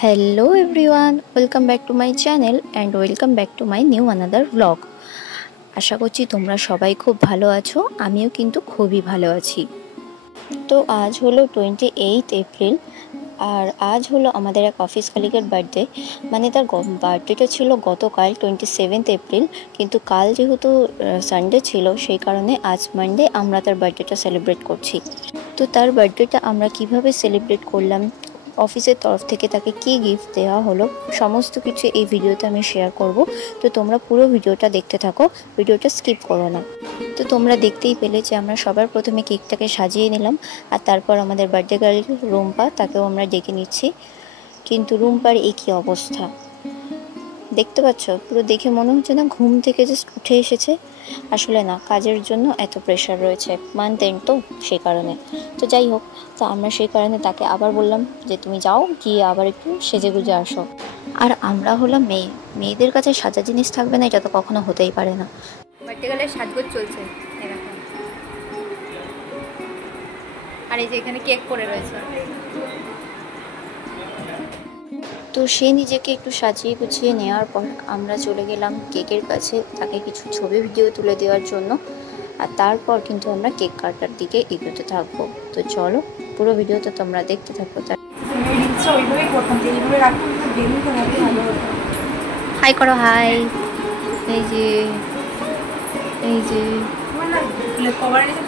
Hello everyone, welcome back to my channel and welcome back to my new another vlog. আশা করছি তোমরা সবাই খুব ভালো আছো, আমিও কিন্তু খুবই ভালো আছি। তো আজ হলো 28 এপ্রিল আর আজ হলো আমাদের এক অফিস কলিগের বার্থডে। মানে তার বার্থডেটা ছিল গতকাল 27 এপ্রিল, কিন্তু কাল যেহেতু সানডে ছিল সেই কারণে আজ মানডে আমরা তার বার্থডেটা সেলিব্রেট করছি। তো তার বার্থডেটা আমরা কিভাবে সেলিব্রেট করলাম, অফিসের তরফ থেকে তাকে কী গিফট দেওয়া হলো, সমস্ত কিছু এই ভিডিওতে আমি শেয়ার করব। তো তোমরা পুরো ভিডিওটা দেখতে থাকো, ভিডিওটা স্কিপ করো না। তো তোমরা দেখতেই পেলে যে আমরা সবার প্রথমে কেকটাকে সাজিয়ে নিলাম আর তারপর আমাদের বার্থডে গার্ল রুম্পা, তাকেও আমরা ডেকে নিচ্ছি। কিন্তু রুম্পার এই কী অবস্থা দেখতে পাচ্ছ, পুরো দেখে মনে হচ্ছে না ঘুম থেকে জাস্ট উঠে এসেছে। আসলে না, কাজের জন্য এত প্রেশার রয়েছে, মানতেন তো সেই কারণে। তো যাই হোক, তো আমরা সেই কারণে তাকে আবার বললাম যে তুমি যাও, গিয়ে আবার একটু সেজে গুজে আসো। আর আমরা হলাম মেয়ে, মেয়েদের কাছে সাজা জিনিস থাকবে না এটা তো কখনো হতেই পারে না। বার্থডে গার্লের সাজগোজ চলছে আর এই যে এখানে কেক পড়ে রয়েছে। তো সে নিজেকে একটু সাজিয়ে গুছিয়ে নেওয়ার পর আমরা চলে গেলাম কেকের কাছে তাকে কিছু ছবি ভিডিও তুলে দেওয়ার জন্য। আর তারপর কিন্তু আমরা কেক কাটার দিকে এগোতে থাকবো। তো চলো পুরো ভিডিওটা তোমরা দেখতে থাকো। হাই করো, হাই। এই যে এই যে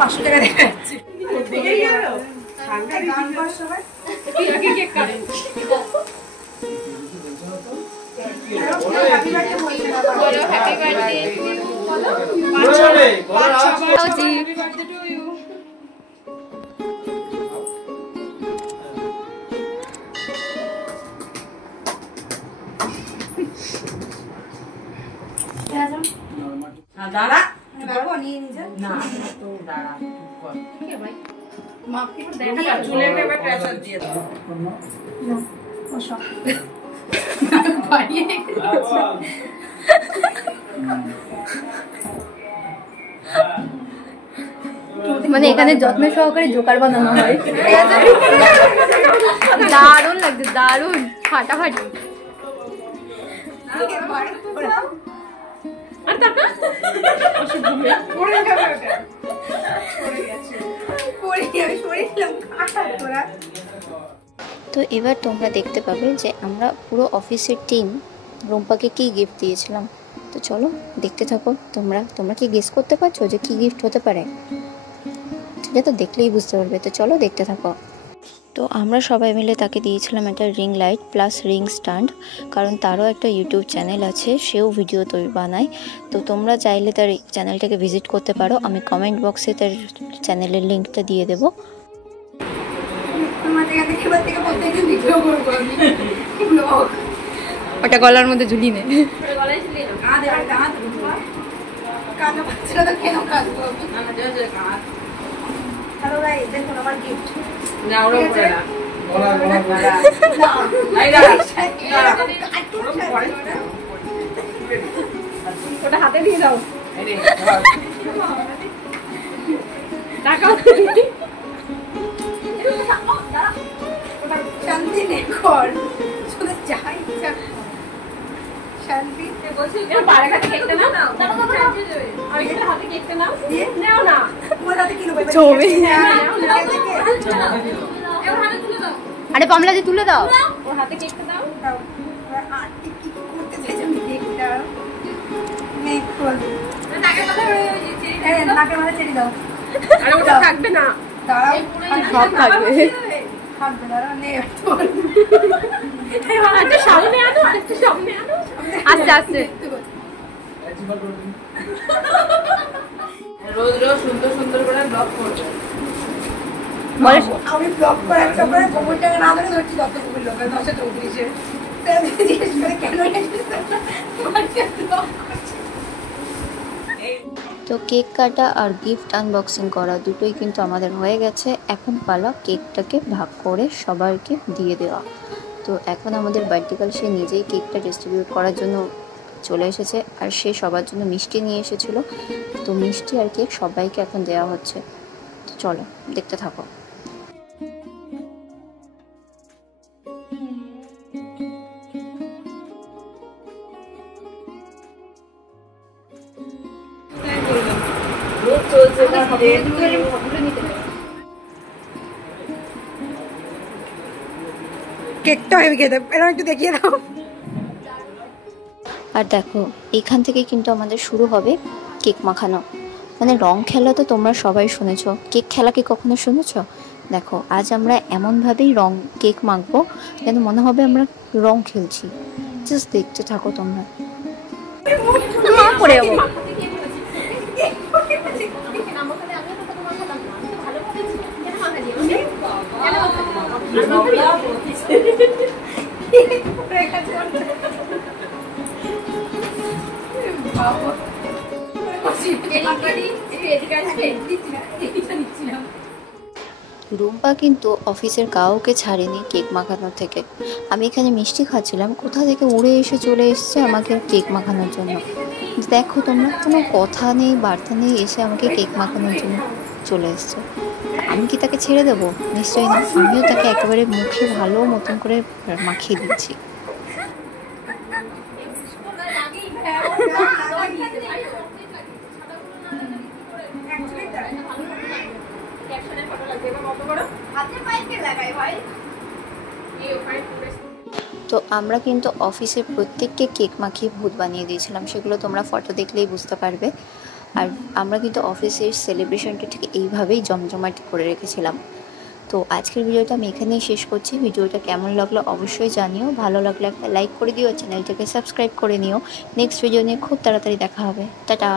500 টাকা দেখাচ্ছে। দাঁড়া নিয়ে নিজে না তো দাঁড়া ভাই মাকে দেখা চুলের পেপার প্রেসার দিয়ে দাও মানে এখানে যত্ন সহকারে জোকার বানানো হয়। দারুণ লাগছে, দারুণ ফাটাফাটি। তো এবার তোমরা দেখতে পাবে যে আমরা পুরো অফিসের টিম রুম্পাকে কি গিফট দিয়েছিলাম। তো চলো দেখতে থাকো। তোমরা কি গেস করতে পারছো যে কি গিফট হতে পারে? সেটা তো দেখলেই বুঝতে পারবে। তো চলো দেখতে থাকো। তো আমরা সবাই মিলে তাকে দিয়েছিলাম একটা ring light plus ring stand, কারণ তারও একটা ইউটিউব চ্যানেল আছে, সেও ভিডিও তৈরি বানায়। তো তোমরা চাইলে তার চ্যানেলটাকে ভিজিট করতে পারো, আমি কমেন্ট বক্সে তার চ্যানেলের লিঙ্কটা দিয়ে দেবো। ওটা গলার মধ্যে ঝুলিয়ে নে। হ্যালো গাইস, দেখুন আমার গিফট। না ওরা পড়ে না। ওটা হাতে দিয়ে দাও। শান্তি নে কর, শুনে যাই শান্তি বলছি পাড়া কাছে কেকটা নাও না। আমি এটা হাতে কেকটা নাও, নাও না। তোমার হাতে কি নেবে? ছবি। আরে পামলাজি তুলে দাও, ওর হাতে কেকটা দাও। আর কি কি করতে চাইছো আমি কেকটা নে কর। নাকের মাথা ছেড়ে দাও। আরে ওটা থাকবে না, দাঁড়াও সব থাকবে। থাকবে, দাঁড়াও নে। আচ্ছা সামনে আনো, একটু সামনে আনো, আস্তে আস্তে। রোজ রোজ সুন্দর সুন্দর করে ব্লগ করবে। আমি ব্লগ করার চক্করে গোবরটাকে না ধরে ধরছি, যত গোবর লোক 10-34 জিজ্ঞেস করে কেন তো কেক কাটা আর গিফট আনবক্সিং করা দুটোই কিন্তু আমাদের হয়ে গেছে। এখন পালা কেকটাকে ভাগ করে সবাইকে দিয়ে দেওয়া। তো এখন আমাদের বার্থডে গার্ল সে নিজেই কেকটা ডিস্ট্রিবিউট করার জন্য চলে এসেছে, আর সে সবার জন্য মিষ্টি নিয়ে এসেছিল। তো মিষ্টি আর কেক সবাইকে এখন দেওয়া হচ্ছে। তো চলো দেখতে থাকো। কেকটা হেভি খেতে, এরকম একটু দেখিয়ে দাও। আর দেখো এখান থেকে কিন্তু আমাদের শুরু হবে কেক মাখানো। মানে রং খেলা তো তোমরা সবাই শুনেছো, কেক খেলা কি কখনো শুনেছো? দেখো আজ আমরা এমনভাবেই কেক মাখবো যেন মনে হবে আমরা রং খেলছি। জাস্ট দেখতে থাকো তোমরা। পড়ে যাবো। রুম্পা কিন্তু অফিসের কাউকে ছাড়েনি কেক মাখানোর থেকে। আমি এখানে মিষ্টি খাচ্ছিলাম, কোথা থেকে উড়ে এসে চলে এসছে আমাকে কেক মাখানোর জন্য। দেখো তোমরা, কোনো কথা নেই বার্তা নেই, এসে আমাকে কেক মাখানোর জন্য চলে এসছে। আমি কি তাকে ছেড়ে দেবো? নিশ্চয়ই না। আমিও তাকে একেবারে মুখে ভালো মতন করে মাখিয়ে দিচ্ছি। তো আমরা কিন্তু অফিসের প্রত্যেককে কেক মাখিয়ে ভূত বানিয়ে দিয়েছিলাম, সেগুলো তোমরা ফটো দেখলেই বুঝতে পারবে। আর আমরা কিন্তু অফিসের সেলিব্রেশনটা ঠিক এইভাবেই জমজমাট করে রেখেছিলাম। তো আজকের ভিডিওটা আমি এখানেই শেষ করছি। ভিডিওটা কেমন লাগলো অবশ্যই জানিও। ভালো লাগলে একটা লাইক করে দিও, চ্যানেলটাকে সাবস্ক্রাইব করে নিও। নেক্সট ভিডিও নিয়ে খুব তাড়াতাড়ি দেখা হবে। টাটা।